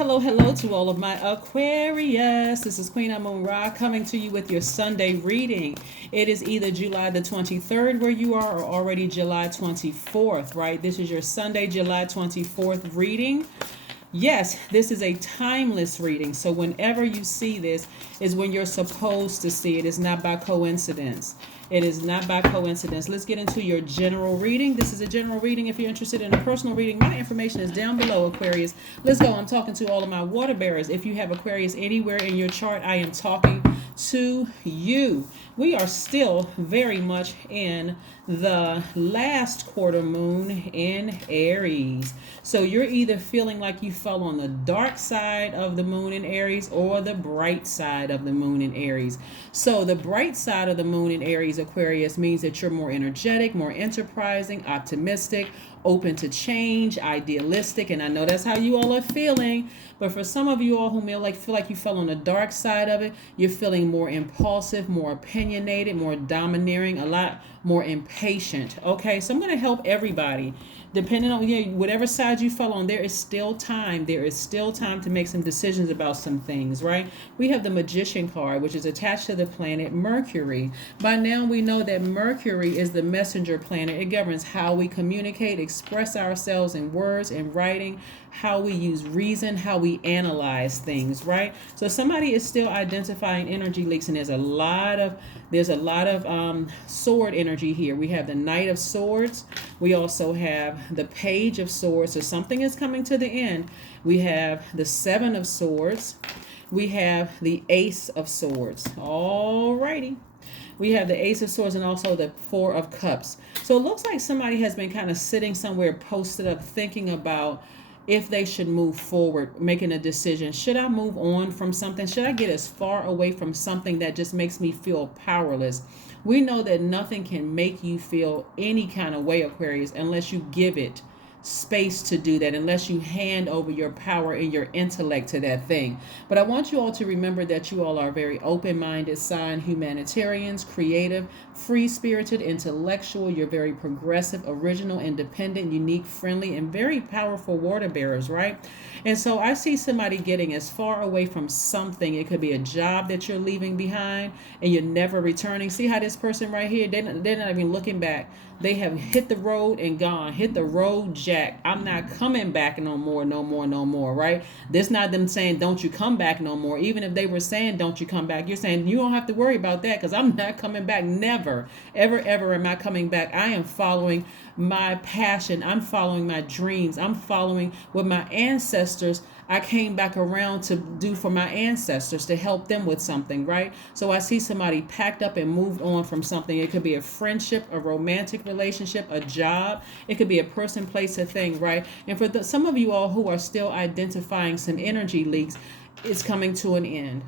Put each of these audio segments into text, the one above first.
Hello to all of my Aquarius. This is Queen Amun Ra coming to you with your Sunday reading. It is either July the 23rd where you are or already July 24th, right? This is your Sunday, July 24th reading. Yes, this is a timeless reading. So whenever you see this is when you're supposed to see it. It's not by coincidence. It is not by coincidence. Let's get into your general reading. This is a general reading. If you're interested in a personal reading, my information is down below, Aquarius. Let's go. I'm talking to all of my water bearers. If you have Aquarius anywhere in your chart, I am talking to you. We are still very much in the last quarter moon in Aries. So you're either feeling like you fell on the dark side of the moon in Aries or the bright side of the moon in Aries. So the bright side of the moon in Aries, Aquarius, means that you're more energetic, more enterprising, optimistic, open to change, idealistic, and I know that's how you all are feeling. But for some of you all who feel like you fell on the dark side of it, you're feeling more impulsive, more opinionated, more domineering, a lot more impatient. Okay, so I'm going to help everybody. Depending on whatever side you fell on, there is still time. There is still time to make some decisions about some things, right? We have the Magician card, which is attached to the planet Mercury. By now, we know that Mercury is the messenger planet. It governs how we communicate, express ourselves in words and writing, how we use reason, how we analyze things, right? So somebody is still identifying energy leaks, and there's a lot of sword energy here. We have the Knight of Swords. We also have the Page of Swords. So something is coming to the end. We have the Seven of Swords. We have the Ace of Swords. Alrighty. We have the Ace of Swords and also the Four of Cups. So it looks like somebody has been kind of sitting somewhere posted up thinking about if they should move forward, making a decision. Should I move on from something? Should I get as far away from something that just makes me feel powerless? We know that nothing can make you feel any kind of way, Aquarius, unless you give it space to do that, unless you hand over your power and your intellect to that thing. But I want you all to remember that you all are very open-minded sign, humanitarians, creative, free-spirited, intellectual. You're very progressive, original, independent, unique, friendly, and very powerful water bearers, right? And so I see somebody getting as far away from something. It could be a job that you're leaving behind and you're never returning. See how this person right here, they're not even looking back. They have hit the road and gone. Hit the road, Jack. I'm not coming back no more, right? This not them saying, don't you come back no more. Even if they were saying, don't you come back, you're saying, you don't have to worry about that because I'm not coming back. Never, ever am I coming back. I am following my passion. I'm following my dreams. I'm following what my ancestors, I came back around to do for my ancestors, to help them with something, right? So I see somebody packed up and moved on from something. It could be a friendship, a romantic relationship, a job. It could be a person, place, a thing, right? And for some of you all who are still identifying some energy leaks, it's coming to an end,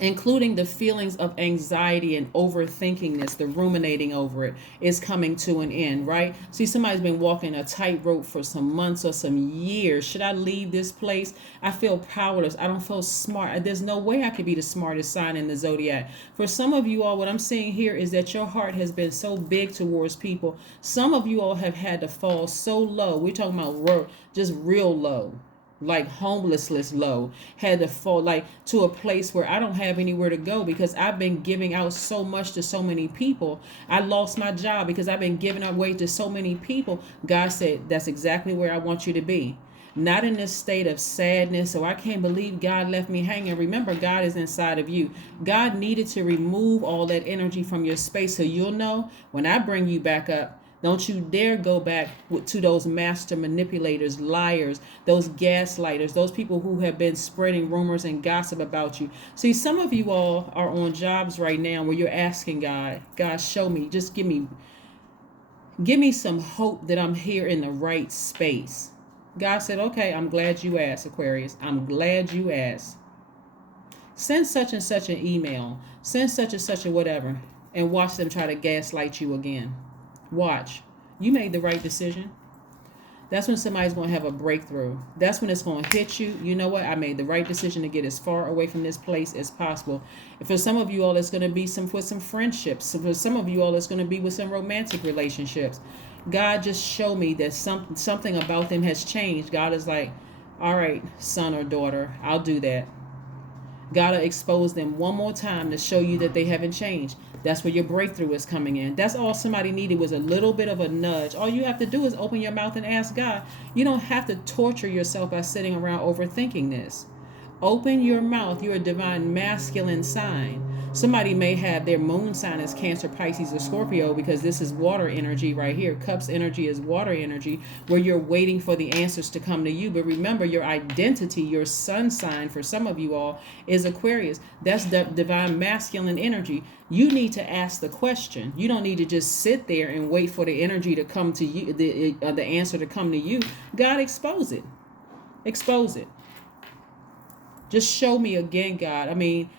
including the feelings of anxiety and overthinking this, the ruminating over it is coming to an end, right? See, somebody's been walking a tightrope for some months or some years. Should I leave this place? I feel powerless. I don't feel smart. There's no way I could be the smartest sign in the Zodiac. For some of you all, what I'm seeing here is that your heart has been so big towards people. Some of you all have had to fall so low. We're talking about just real low, like homelessness low, had to fall like to a place where I don't have anywhere to go because I've been giving out so much to so many people. I lost my job because I've been giving away to so many people. God said, that's exactly where I want you to be. Not in this state of sadness. So I can't believe God left me hanging. Remember, God is inside of you. God needed to remove all that energy from your space so you'll know when I bring you back up. Don't you dare go back to those master manipulators, liars, those gaslighters, those people who have been spreading rumors and gossip about you. See, some of you all are on jobs right now where you're asking God, show me, just give me some hope that I'm here in the right space. God said, okay, I'm glad you asked, Aquarius. I'm glad you asked. Send such and such an email, send such and such a whatever, and watch them try to gaslight you again. Watch. You made the right decision. That's when somebody's going to have a breakthrough. That's when it's going to hit you. You know what? I made the right decision to get as far away from this place as possible. And for some of you all, it's going to be with some friendships. For some of you all, it's going to be with some romantic relationships. God just showed me that something about them has changed. God is like, All right, son or daughter, I'll do that. Gotta expose them one more time to show you that they haven't changed. That's where your breakthrough is coming in. That's all somebody needed, was a little bit of a nudge. All you have to do is open your mouth and ask God. You don't have to torture yourself by sitting around overthinking this. Open your mouth. You're a divine masculine sign. Somebody may have their moon sign as Cancer, Pisces, or Scorpio, because this is water energy right here. Cups energy is water energy, where you're waiting for the answers to come to you. But remember, your identity, your sun sign for some of you all is Aquarius. That's the divine masculine energy. You need to ask the question. You don't need to just sit there and wait for the energy to come to you, the answer to come to you. God, expose it. Expose it. Just show me again, God. I mean,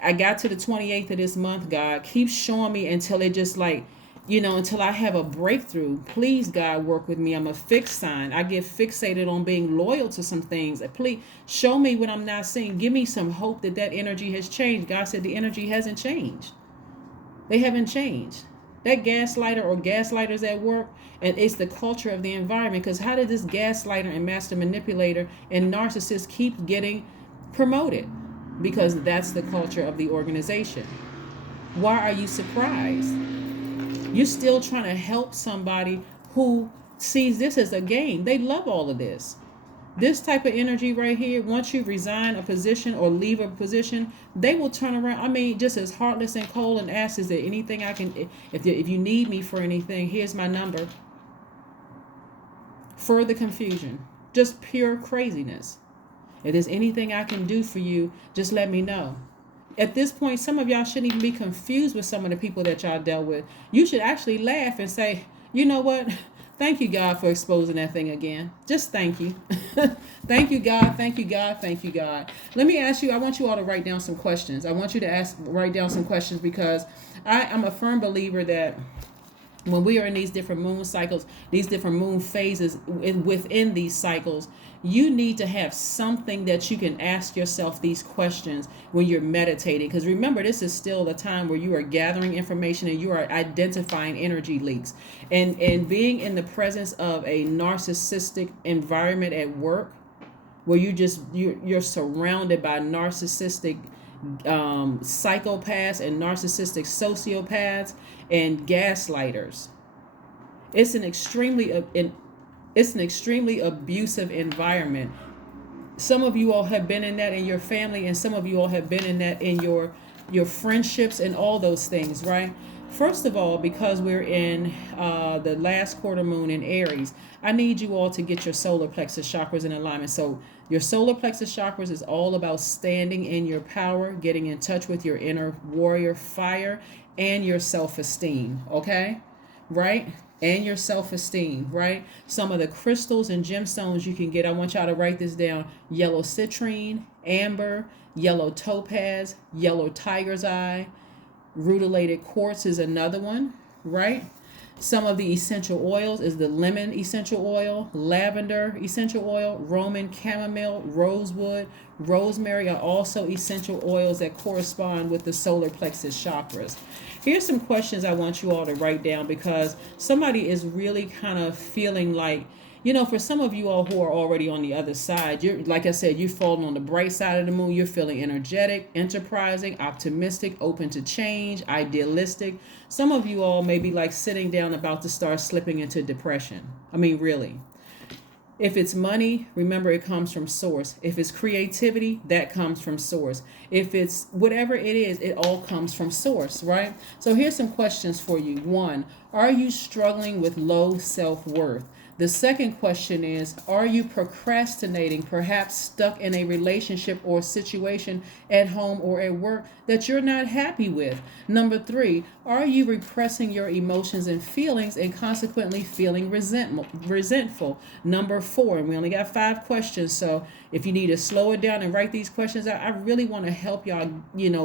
I got to the 28th of this month, God. Keep showing me until it just like, until I have a breakthrough. Please, God, work with me. I'm a fixed sign. I get fixated on being loyal to some things. Please show me what I'm not seeing. Give me some hope that energy has changed. God said the energy hasn't changed. They haven't changed. That gaslighter or gaslighters at work, and it's the culture of the environment. Because how did this gaslighter and master manipulator and narcissist keep getting promoted? Because that's the culture of the organization. Why are you surprised? You're still trying to help somebody who sees this as a game. They love all of this. This type of energy right here, once you resign a position or leave a position, they will turn around. I mean, just as heartless and cold and ask, is there anything I can, if you need me for anything, here's my number. Further confusion. Just pure craziness. If there's anything I can do for you, just let me know. At this point, some of y'all shouldn't even be confused with some of the people that y'all dealt with. You should actually laugh and say, you know what? Thank you, God, for exposing that thing again. Just thank you. Thank you, God. Thank you, God. Thank you, God. Let me ask you, I want you all to write down some questions. I want you to write down some questions, because I'm a firm believer that when we are in these different moon cycles, these different moon phases within these cycles, you need to have something that you can ask yourself these questions when you're meditating. Because remember, this is still a time where you are gathering information and you are identifying energy leaks. And being in the presence of a narcissistic environment at work, where you're surrounded by narcissistic psychopaths and narcissistic sociopaths and gaslighters. It's an extremely abusive environment. Some of you all have been in that in your family, and some of you all have been in that in your friendships and all those things, right? First of all, because we're in the last quarter moon in Aries, I need you all to get your solar plexus chakras in alignment. So your solar plexus chakras is all about standing in your power, getting in touch with your inner warrior fire, and your self-esteem, okay? Right? And your self-esteem, right? Some of the crystals and gemstones you can get, I want y'all to write this down: yellow citrine, amber, yellow topaz, yellow tiger's eye, rutilated quartz is another one, right? Some of the essential oils is the lemon essential oil, lavender essential oil, Roman chamomile, rosewood, rosemary are also essential oils that correspond with the solar plexus chakras. Here's some questions I want you all to write down, because somebody is really kind of feeling like, for some of you all who are already on the other side, you're, like I said, you're falling on the bright side of the moon. You're feeling energetic, enterprising, optimistic, open to change, idealistic. Some of you all may be like sitting down about to start slipping into depression. I mean, really. If it's money, remember it comes from source. If it's creativity, that comes from source. If it's whatever it is, it all comes from source, right? So here's some questions for you. 1, are you struggling with low self-worth? The second question is, are you procrastinating, perhaps stuck in a relationship or situation at home or at work that you're not happy with? Number 3, are you repressing your emotions and feelings and consequently feeling resentful? Number 4, and we only got 5 questions, so if you need to slow it down and write these questions out, I really want to help y'all,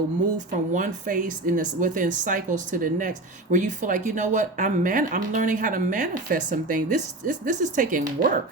move from one phase within cycles to the next, where you feel like, I'm learning how to manifest something. This is taking work.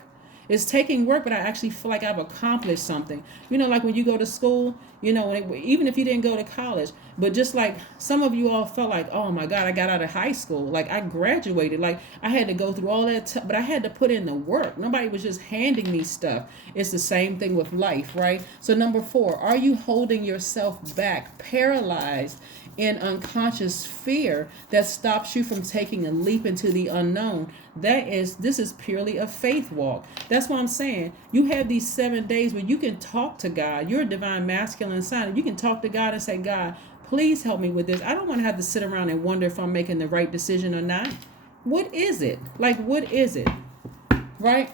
It's taking work, but I actually feel like I've accomplished something. You know, like when you go to school, you know, even if you didn't go to college, but just like some of you all felt like, oh my God, I got out of high school. Like I graduated. Like I had to go through all that, but I had to put in the work. Nobody was just handing me stuff. It's the same thing with life, right? So number 4, are you holding yourself back, paralyzed in unconscious fear that stops you from taking a leap into the unknown? This is purely a faith walk. That's why I'm saying you have these 7 days where you can talk to God. You're a divine masculine sign. You can talk to God and say, God, please help me with this. I don't want to have to sit around and wonder if I'm making the right decision or not. What is it? Like, what is it? Right?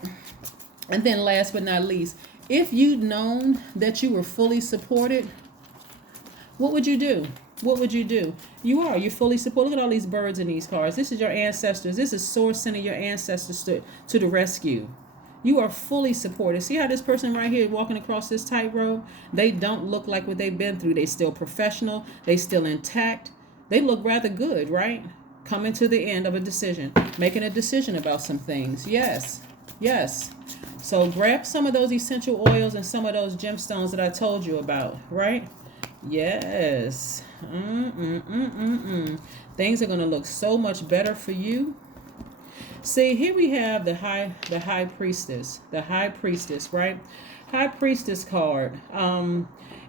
And then last but not least, if you'd known that you were fully supported, what would you do? What would you do? You're fully supported. Look at all these birds in these cards. This is your ancestors. This is source sending your ancestors to the rescue. You are fully supported. See how this person right here walking across this tightrope? They don't look like what they've been through. They still professional. They still intact. They look rather good, right? Coming to the end of a decision. Making a decision about some things. Yes. Yes. So grab some of those essential oils and some of those gemstones that I told you about, right? Yes. Things are going to look so much better for you. See, here we have the high priestess, right? High priestess card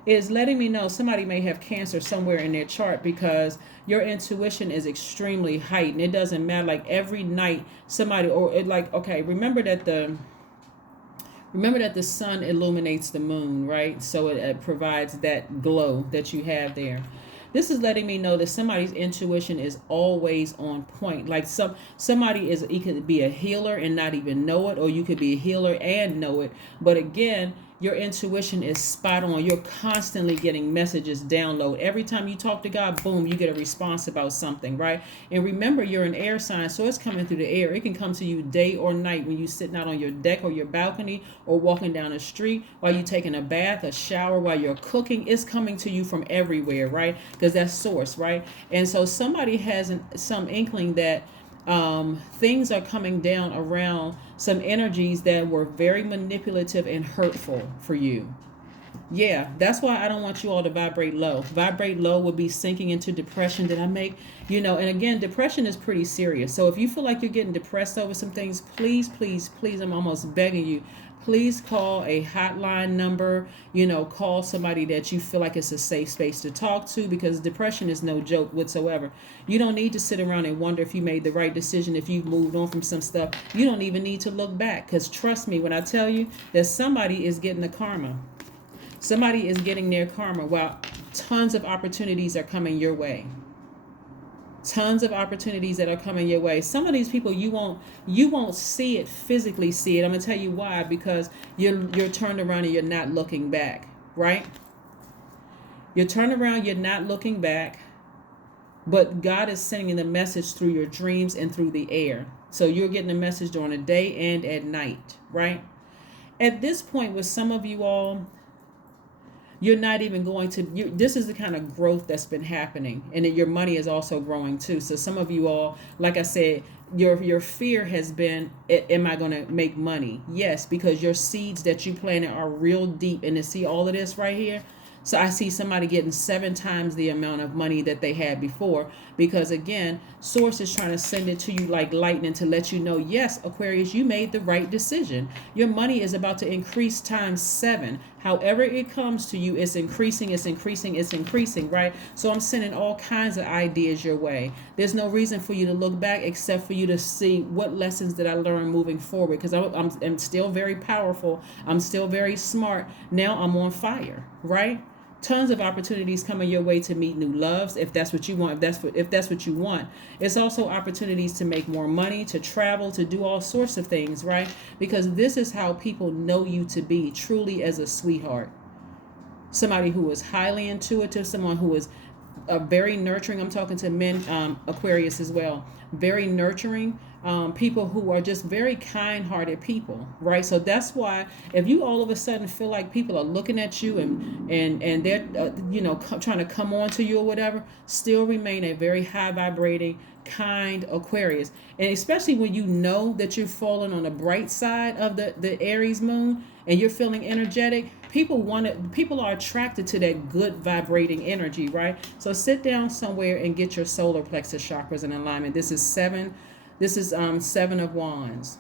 is letting me know somebody may have Cancer somewhere in their chart, because your intuition is extremely heightened. It doesn't matter, like every night somebody, or it like, okay, remember that the sun illuminates the moon, right? So it provides that glow that you have there. This is letting me know that somebody's intuition is always on point. Like somebody it could be a healer and not even know it, or you could be a healer and know it. But again, your intuition is spot on. You're constantly getting messages download. Every time you talk to God, boom, you get a response about something, right? And remember, you're an air sign, so it's coming through the air. It can come to you day or night when you're sitting out on your deck or your balcony, or walking down the street, while you're taking a bath, a shower, while you're cooking. It's coming to you from everywhere, right? Because that's source, right? And so somebody has some inkling that things are coming down around some energies that were very manipulative and hurtful for you. Yeah, that's why I don't want you all to vibrate low. Vibrate low would be sinking into depression. Did I make, and again, depression is pretty serious. So if you feel like you're getting depressed over some things, please, please, please, I'm almost begging you, please call a hotline number, call somebody that you feel like it's a safe space to talk to, because depression is no joke whatsoever. You don't need to sit around and wonder if you made the right decision, if you've moved on from some stuff. You don't even need to look back, because trust me when I tell you that somebody is getting the karma. Somebody is getting their karma, while tons of opportunities are coming your way. Tons of opportunities that are coming your way. Some of these people you won't see it, physically see it. I'm gonna tell you why. Because you're turned around and you're not looking back, right? You're turned around, you're not looking back, but God is sending the message through your dreams and through the air. So you're getting the message during the day and at night, right? At this point, with some of you all, you're not even going to, this is the kind of growth that's been happening, and your money is also growing too. So some of you all, like I said, your fear has been, am I going to make money? Yes, because your seeds that you planted are real deep. And to see all of this right here, so I see somebody getting 7 times the amount of money that they had before, because again, source is trying to send it to you like lightning to let you know, yes, Aquarius, you made the right decision. Your money is about to increase times 7. However it comes to you, it's increasing, it's increasing, it's increasing, right? So I'm sending all kinds of ideas your way. There's no reason for you to look back, except for you to see what lessons did I learn moving forward, because I'm still very powerful. I'm still very smart. Now I'm on fire, right? Tons of opportunities coming your way to meet new loves, if that's what you want. If that's what you want. It's also opportunities to make more money, to travel, to do all sorts of things, right? Because this is how people know you to be, truly as a sweetheart. Somebody who is highly intuitive, someone who is very nurturing. I'm talking to men, Aquarius as well. Very nurturing, people who are just very kind-hearted people, right? So that's why if you all of a sudden feel like people are looking at you and they're trying to come on to you or whatever, still remain a very high vibrating, kind Aquarius. And especially when you know that you're falling on the bright side of the Aries moon and you're feeling energetic, people are attracted to that good vibrating energy, right? So sit down somewhere and get your solar plexus chakras in alignment. This is Seven of Wands.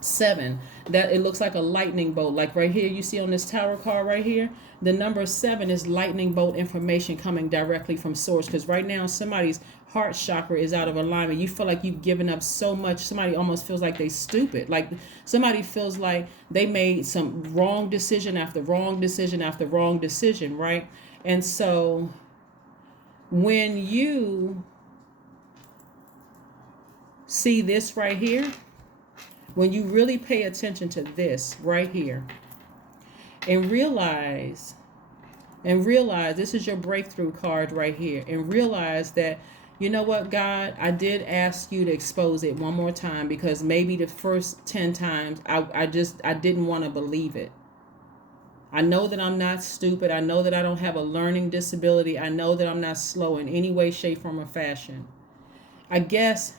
Seven, that it looks like a lightning bolt, like right here you see on this tower card right here. The number 7 is lightning bolt information coming directly from source, because right now somebody's heart chakra is out of alignment. You feel like you've given up so much. Somebody almost feels like they stupid, like somebody feels like they made some wrong decision after wrong decision after wrong decision, right? And so when you see this right here, when you really pay attention to this right here and realize this is your breakthrough card right here, and realize that, you know what, God, I did ask you to expose it one more time, because maybe the first 10 times I didn't want to believe it. I know that I'm not stupid. I know that I don't have a learning disability. I know that I'm not slow in any way, shape, form, or fashion. I guess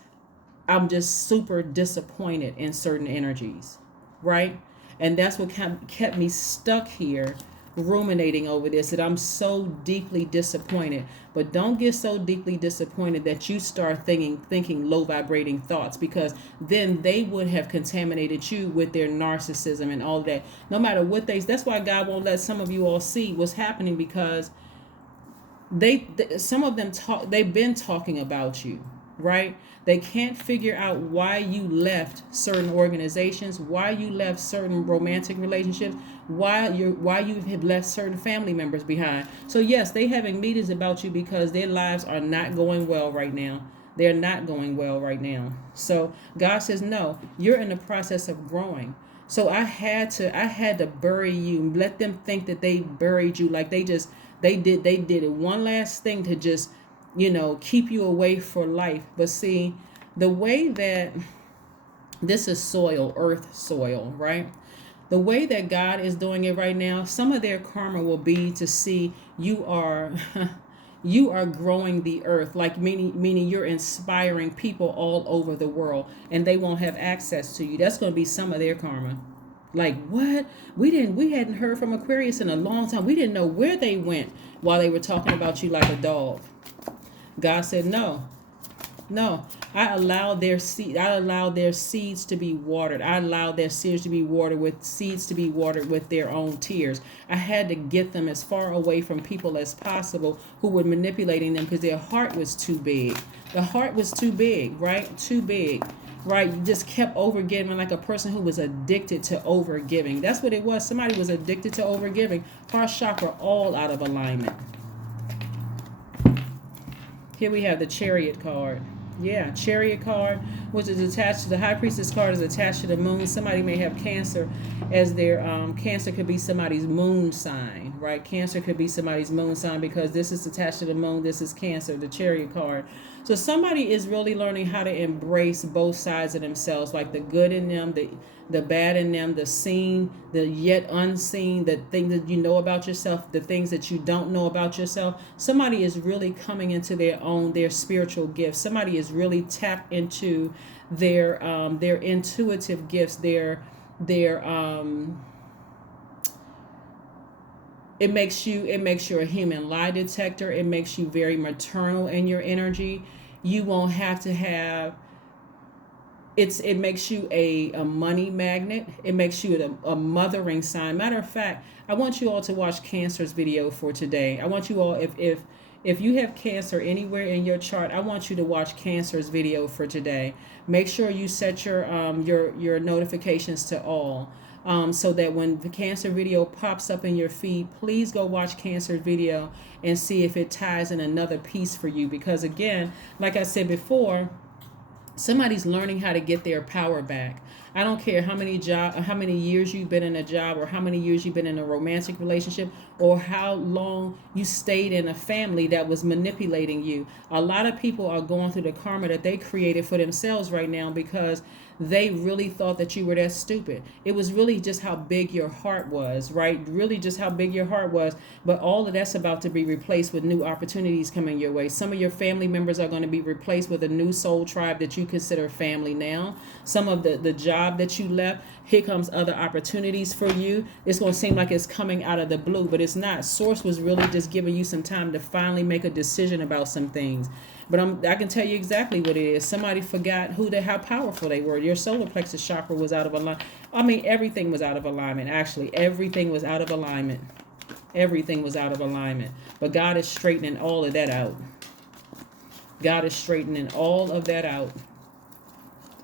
I'm just super disappointed in certain energies, right? And that's what kept me stuck here, ruminating over this, that I'm so deeply disappointed. But don't get so deeply disappointed that you start thinking low vibrating thoughts, because then they would have contaminated you with their narcissism and all that. No matter what that's why God won't let some of you all see what's happening, because some of them they've been talking about you, right? They can't figure out why you left certain organizations, why you left certain romantic relationships, why you have left certain family members behind. So yes, they having meetings about you because their lives are not going well right now. They're not going well right now. So God says, no, you're in the process of growing. So I had to bury you, let them think that they buried you, like they did it one last thing to just keep you away for life. But see, the way that this is soil, earth soil, right? The way that God is doing it right now, some of their karma will be to see you are you are growing the earth, like meaning you're inspiring people all over the world, and they won't have access to you. That's going to be some of their karma. Like, what? We hadn't heard from Aquarius in a long time. We didn't know where they went while they were talking about you like a dog. God said, no, I allowed their seeds to be watered. I allowed their seeds to be watered with their own tears. I had to get them as far away from people as possible who were manipulating them, because their heart was too big. The heart was too big, right? Too big, right? You just kept overgiving, like a person who was addicted to overgiving. That's what it was. Somebody was addicted to overgiving. Heart chakra all out of alignment. Here we have the Chariot card. Yeah, Chariot card, which is attached to the High Priestess card, is attached to the moon. Somebody may have Cancer as their Cancer could be somebody's moon sign, right? Cancer could be somebody's moon sign, because this is attached to the moon. This is Cancer, the Chariot card. So somebody is really learning how to embrace both sides of themselves, like the good in them, the bad in them, the seen, the yet unseen, the things that you know about yourself, the things that you don't know about yourself. Somebody is really coming into their spiritual gifts. Somebody is really tapped into their intuitive gifts, their it makes you a human lie detector. It makes you very maternal in your energy. You won't have to have it makes you a money magnet. It makes you a mothering sign. Matter of fact, I want you all to watch Cancer's video for today. I want you all, if you have Cancer anywhere in your chart, I want you to watch Cancer's video for today. Make sure you set your notifications to all. So that when the Cancer video pops up in your feed, please go watch Cancer's video and see if it ties in another piece for you. Because again, like I said before, Somebody's learning how to get their power back. I don't care how many years you've been in a job, or how many years you've been in a romantic relationship, or how long you stayed in a family that was manipulating you. A lot of people are going through the karma that they created for themselves right now, because they really thought that you were that stupid. It was really just how big your heart was, right? Really just how big your heart was. But all of that's about to be replaced with new opportunities coming your way. Some of your family members are going to be replaced with a new soul tribe that you consider family now. Some of the job that you left, here comes other opportunities for you. It's going to seem like it's coming out of the blue, but it's not. Source was really just giving you some time to finally make a decision about some things. But I can tell you exactly what it is. Somebody forgot how powerful they were. Your solar plexus chakra was out of alignment. I mean, everything was out of alignment. Actually, everything was out of alignment. Everything was out of alignment. But God is straightening all of that out. God is straightening all of that out.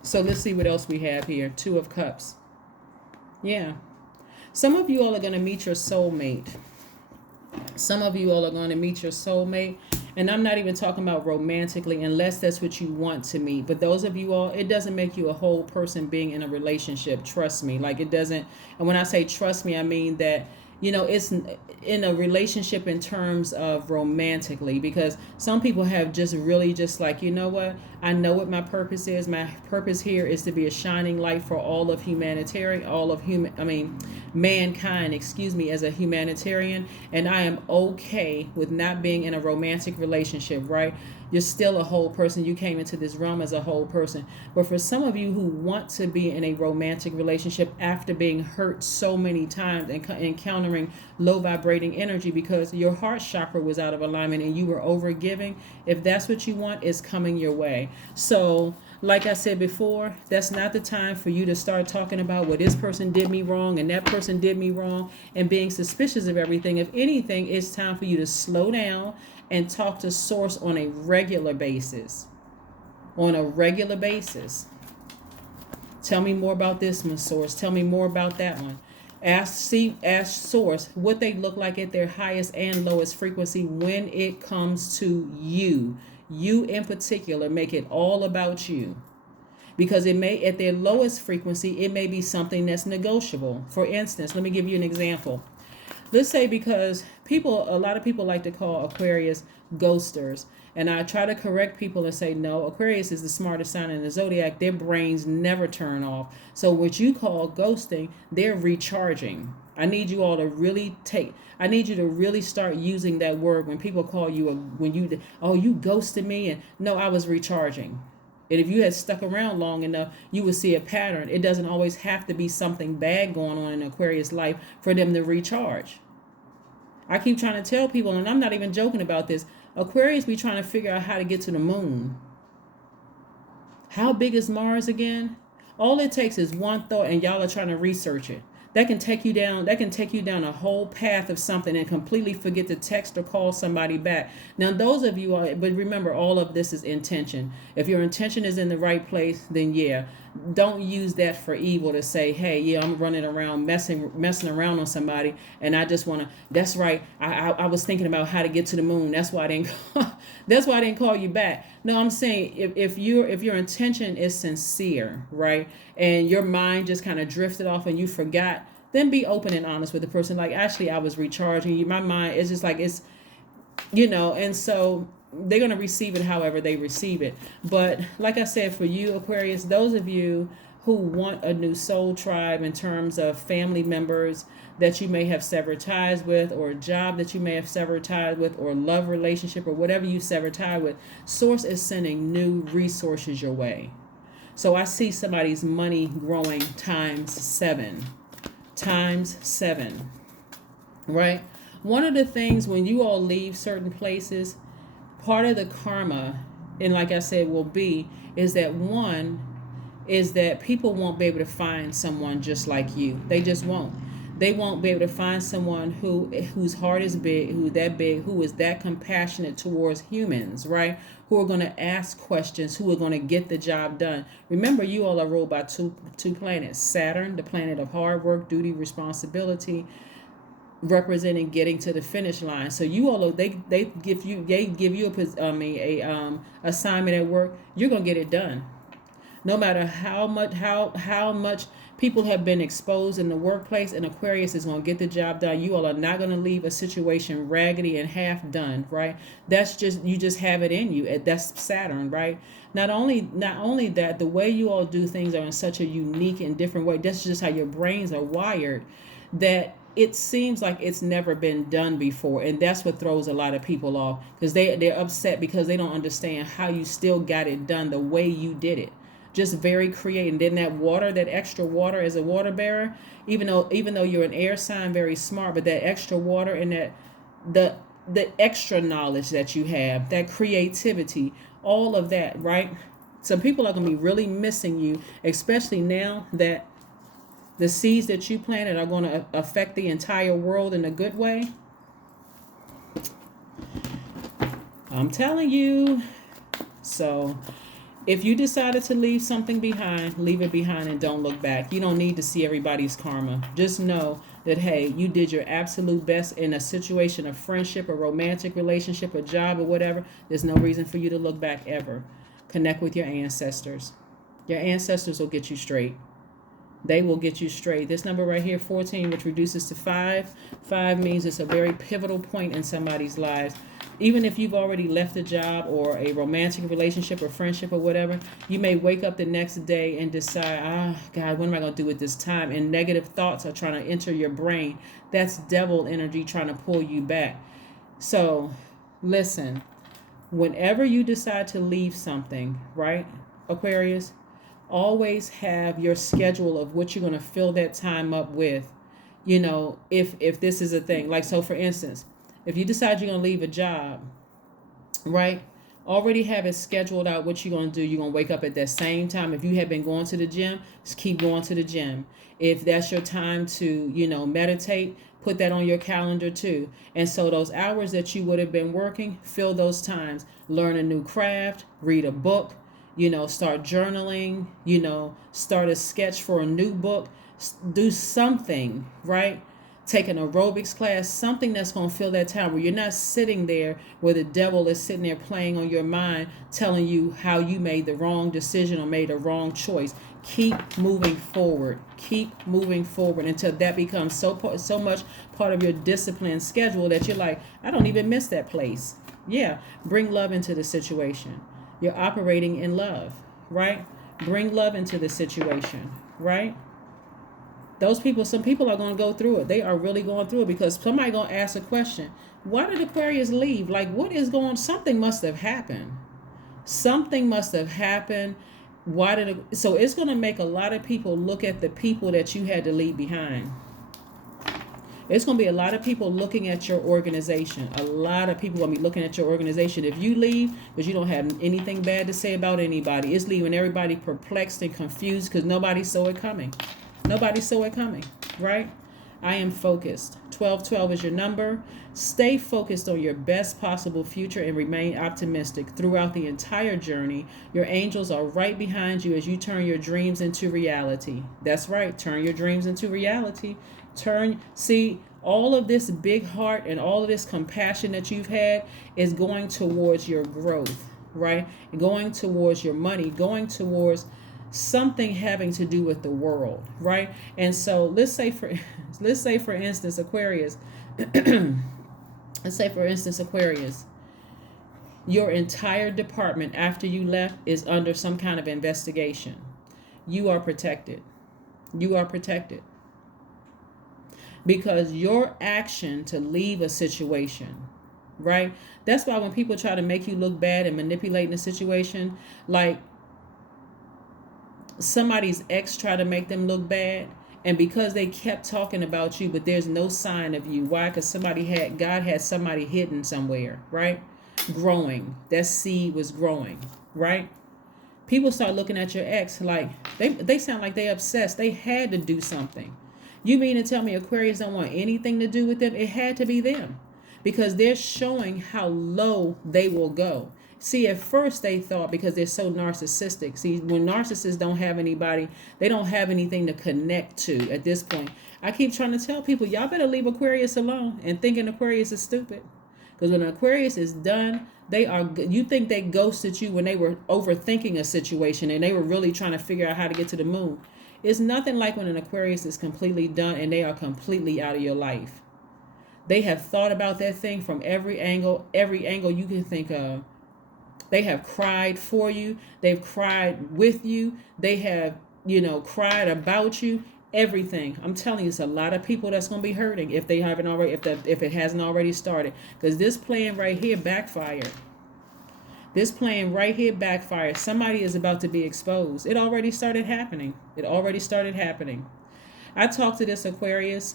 So let's see what else we have here. Two of Cups. Yeah. Some of you all are going to meet your soulmate. Some of you all are going to meet your soulmate. And I'm not even talking about romantically, unless that's what you want to meet. But those of you all, it doesn't make you a whole person being in a relationship. Trust me. Like, it doesn't. And when I say trust me, I mean that, it's in a relationship in terms of romantically, because some people have just really just like, you know what? I know what my purpose is. My purpose here is to be a shining light for all of mankind, as a humanitarian. And I am okay with not being in a romantic relationship, right? You're still a whole person. You came into this realm as a whole person. But for some of you who want to be in a romantic relationship after being hurt so many times and encountering low vibrating energy because your heart chakra was out of alignment and you were overgiving, if that's what you want, it's coming your way. So, like I said before, that's not the time for you to start talking about, well, this person did me wrong and that person did me wrong, and being suspicious of everything. If anything, it's time for you to slow down and talk to Source on a regular basis. On a regular basis. Tell me more about this one, Source. Tell me more about that one. Ask Source what they look like at their highest and lowest frequency when it comes to you. You in particular, make it all about you. Because it may, at their lowest frequency, it may be something that's negotiable. For instance, let me give you an example. Let's say, because a lot of people like to call Aquarius ghosters. And I try to correct people and say, no, Aquarius is the smartest sign in the Zodiac. Their brains never turn off. So what you call ghosting, they're recharging. I need you all to really start using that word when people call you, you ghosted me. And no, I was recharging. And if you had stuck around long enough, you would see a pattern. It doesn't always have to be something bad going on in Aquarius life for them to recharge. I keep trying to tell people, and I'm not even joking about this, Aquarius be trying to figure out how to get to the moon. How big is Mars again? All it takes is one thought, and y'all are trying to research it. That can take you down a whole path of something and completely forget to text or call somebody back. Now, those of you but remember, all of this is intention. If your intention is in the right place, then yeah, don't use that for evil to say, hey, yeah, I'm running around messing around on somebody, and I just want to. That's right. I was thinking about how to get to the moon. That's why I didn't call you back. No, I'm saying if your intention is sincere, right, and your mind just kind of drifted off and you forgot, then be open and honest with the person. Like, actually, I was recharging you. My mind is just like and so they're going to receive it however they receive it. But like I said, for you, Aquarius, those of you who want a new soul tribe in terms of family members that you may have severed ties with, or a job that you may have severed ties with, or love relationship, or whatever you severed tie with, Source is sending new resources your way. So I see somebody's money growing times 7. Times 7. Right? One of the things when you all leave certain places, part of the karma, and like I said, is that people won't be able to find someone just like you. They just won't. They won't be able to find someone whose heart is big, who is that compassionate towards humans, right? Who are going to ask questions, who are going to get the job done. Remember, you all are ruled by two planets. Saturn, the planet of hard work, duty, responsibility, representing getting to the finish line. So you all, they give you a assignment at work. You're gonna get it done. No matter how much people have been exposed in the workplace, and Aquarius is going to get the job done. You all are not going to leave a situation raggedy and half done, right? That's just, you just have it in you. That's Saturn, right? Not only that, the way you all do things are in such a unique and different way. That's just how your brains are wired, that it seems like it's never been done before, and that's what throws a lot of people off, because they're upset because they don't understand how you still got it done the way you did it. Just very creative. And then that water, that extra water as a water bearer, even though you're an air sign, very smart, but that extra water and that the extra knowledge that you have, that creativity, all of that, right? Some people are going to be really missing you, especially now that the seeds that you planted are going to affect the entire world in a good way. I'm telling you. So if you decided to leave something behind, leave it behind and don't look back. You don't need to see everybody's karma. Just know that, hey, you did your absolute best in a situation of friendship, a romantic relationship, a job, or whatever. There's no reason for you to look back ever. Connect with your ancestors. Your ancestors will get you straight. They will get you straight. This number right here, 14, which reduces to 5. 5 means it's a very pivotal point in somebody's lives. Even if you've already left a job or a romantic relationship or friendship or whatever, you may wake up the next day and decide, God, what am I going to do with this time? And negative thoughts are trying to enter your brain. That's devil energy trying to pull you back. So listen, whenever you decide to leave something, right, Aquarius, always have your schedule of what you're going to fill that time up with. If this is a thing, like, so for instance, if you decide you're going to leave a job, right, already have it scheduled out what you're going to do. You're going to wake up at that same time. If you have been going to the gym, just keep going to the gym. If that's your time to meditate, put that on your calendar too. And so those hours that you would have been working, fill those times. Learn a new craft, read a book, start journaling, start a sketch for a new book, do something, right? Take an aerobics class, something that's going to fill that time where you're not sitting there where the devil is sitting there playing on your mind, telling you how you made the wrong decision or made a wrong choice. Keep moving forward. Keep moving forward until that becomes so much part of your discipline schedule that you're like, I don't even miss that place. Yeah, bring love into the situation. You're operating in love, right? Bring love into the situation, right? Some people are going to go through it. They are really going through it because somebody going to ask a question. Why did Aquarius leave? Like, something must have happened. Something must have happened. So it's going to make a lot of people look at the people that you had to leave behind. It's going to be a lot of people looking at your organization. A lot of people going to be looking at your organization. If you leave because you don't have anything bad to say about anybody, it's leaving everybody perplexed and confused because nobody saw it coming. Nobody saw it coming, right? I am focused. 1212 is your number. Stay focused on your best possible future and remain optimistic throughout the entire journey. Your angels are right behind you as you turn your dreams into reality. That's right. Turn your dreams into reality. See, all of this big heart and all of this compassion that you've had is going towards your growth, right? Going towards your money, going towards something having to do with the world, right? And so let's say for instance, Aquarius, your entire department after you left is under some kind of investigation. You are protected. You are protected. Because your action to leave a situation, right? That's why when people try to make you look bad and manipulate in a situation, like somebody's ex tried to make them look bad, and because they kept talking about you, but there's no sign of you. Why? Because God had somebody hidden somewhere, right? Growing. That seed was growing, right? People start looking at your ex like they sound like they obsessed. They had to do something. You mean to tell me Aquarius don't want anything to do with them? It had to be them, because they're showing how low they will go. See, at first they thought, because they're so narcissistic. See, when narcissists don't have anybody, they don't have anything to connect to at this point. I keep trying to tell people, y'all better leave Aquarius alone and thinking Aquarius is stupid. Because when an Aquarius is done, you think they ghosted you when they were overthinking a situation and they were really trying to figure out how to get to the moon. It's nothing like when an Aquarius is completely done and they are completely out of your life. They have thought about that thing from every angle you can think of. They have cried for you. They've cried with you. They have, cried about you. Everything. I'm telling you, it's a lot of people that's going to be hurting if they haven't already, if it hasn't already started. Because this plan right here backfired. This plan right here backfired. Somebody is about to be exposed. It already started happening. I talked to this Aquarius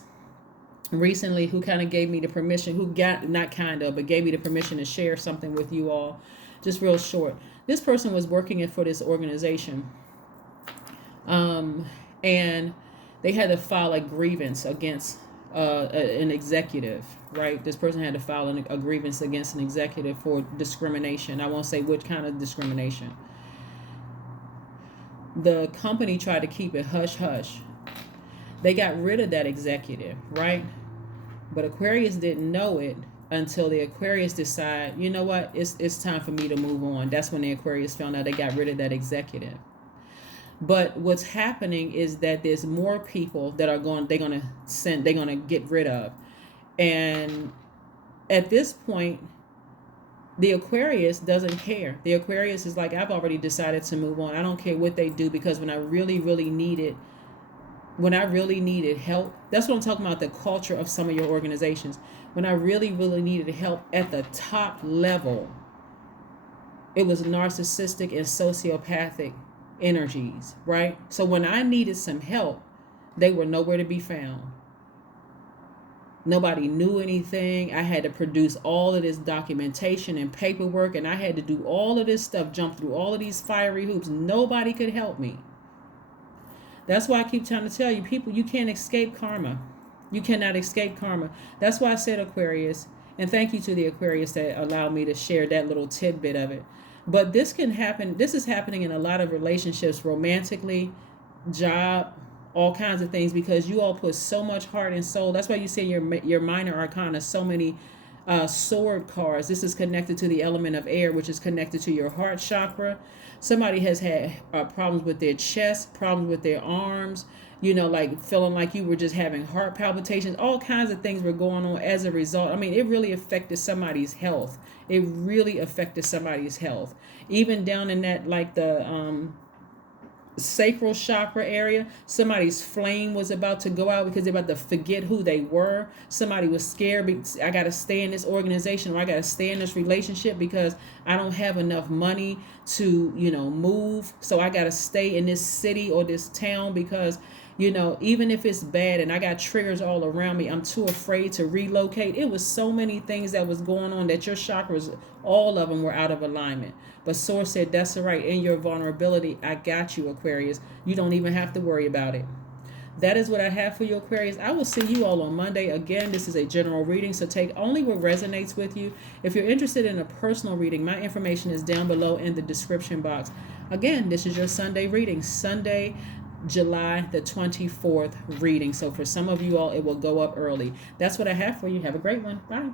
recently who kind of gave me the permission, but gave me the permission to share something with you all. Just real short. This person was working for this organization. And they had to file a grievance against an executive, right? This person had to file a grievance against an executive for discrimination. I won't say which kind of discrimination. The company tried to keep it hush-hush. They got rid of that executive, right? But Aquarius didn't know it until the Aquarius decided, you know what, it's time for me to move on. That's when the Aquarius found out they got rid of that executive. But what's happening is that there's more people that they're going to get rid of. And at this point, the Aquarius doesn't care. The Aquarius is like, I've already decided to move on. I don't care what they do, because when I really, really needed help, that's what I'm talking about, the culture of some of your organizations. When I really, really needed help at the top level, it was narcissistic and sociopathic energies, right? So when I needed some help, they were nowhere to be found. Nobody knew anything. I had to produce all of this documentation and paperwork, and I had to do all of this stuff, jump through all of these fiery hoops. Nobody could help me. That's why I keep trying to tell you, people, you can't escape karma. You cannot escape karma. That's why I said Aquarius, and thank you to the Aquarius that allowed me to share that little tidbit of it. But this can happen. This is happening in a lot of relationships, romantically, job, all kinds of things, because you all put so much heart and soul. That's why you see in your minor arcana so many sword cards. This is connected to the element of air, which is connected to your heart chakra. Somebody has had problems with their chest, problems with their arms, like feeling like you were just having heart palpitations. All kinds of things were going on as a result. I mean, it really affected somebody's health. Even down in that, like the sacral chakra area, somebody's flame was about to go out because they're about to forget who they were. Somebody was scared. I got to stay in this organization, or I got to stay in this relationship because I don't have enough money to, move. So I got to stay in this city or this town because, even if it's bad and I got triggers all around me, I'm too afraid to relocate. It was so many things that was going on that your chakras, all of them were out of alignment. But Source said, that's all right. In your vulnerability, I got you, Aquarius. You don't even have to worry about it. That is what I have for you, Aquarius. I will see you all on Monday. Again, this is a general reading, so take only what resonates with you. If you're interested in a personal reading, my information is down below in the description box. Again, this is your Sunday reading, Sunday, July the 24th reading. So for some of you all, it will go up early. That's what I have for you. Have a great one. Bye.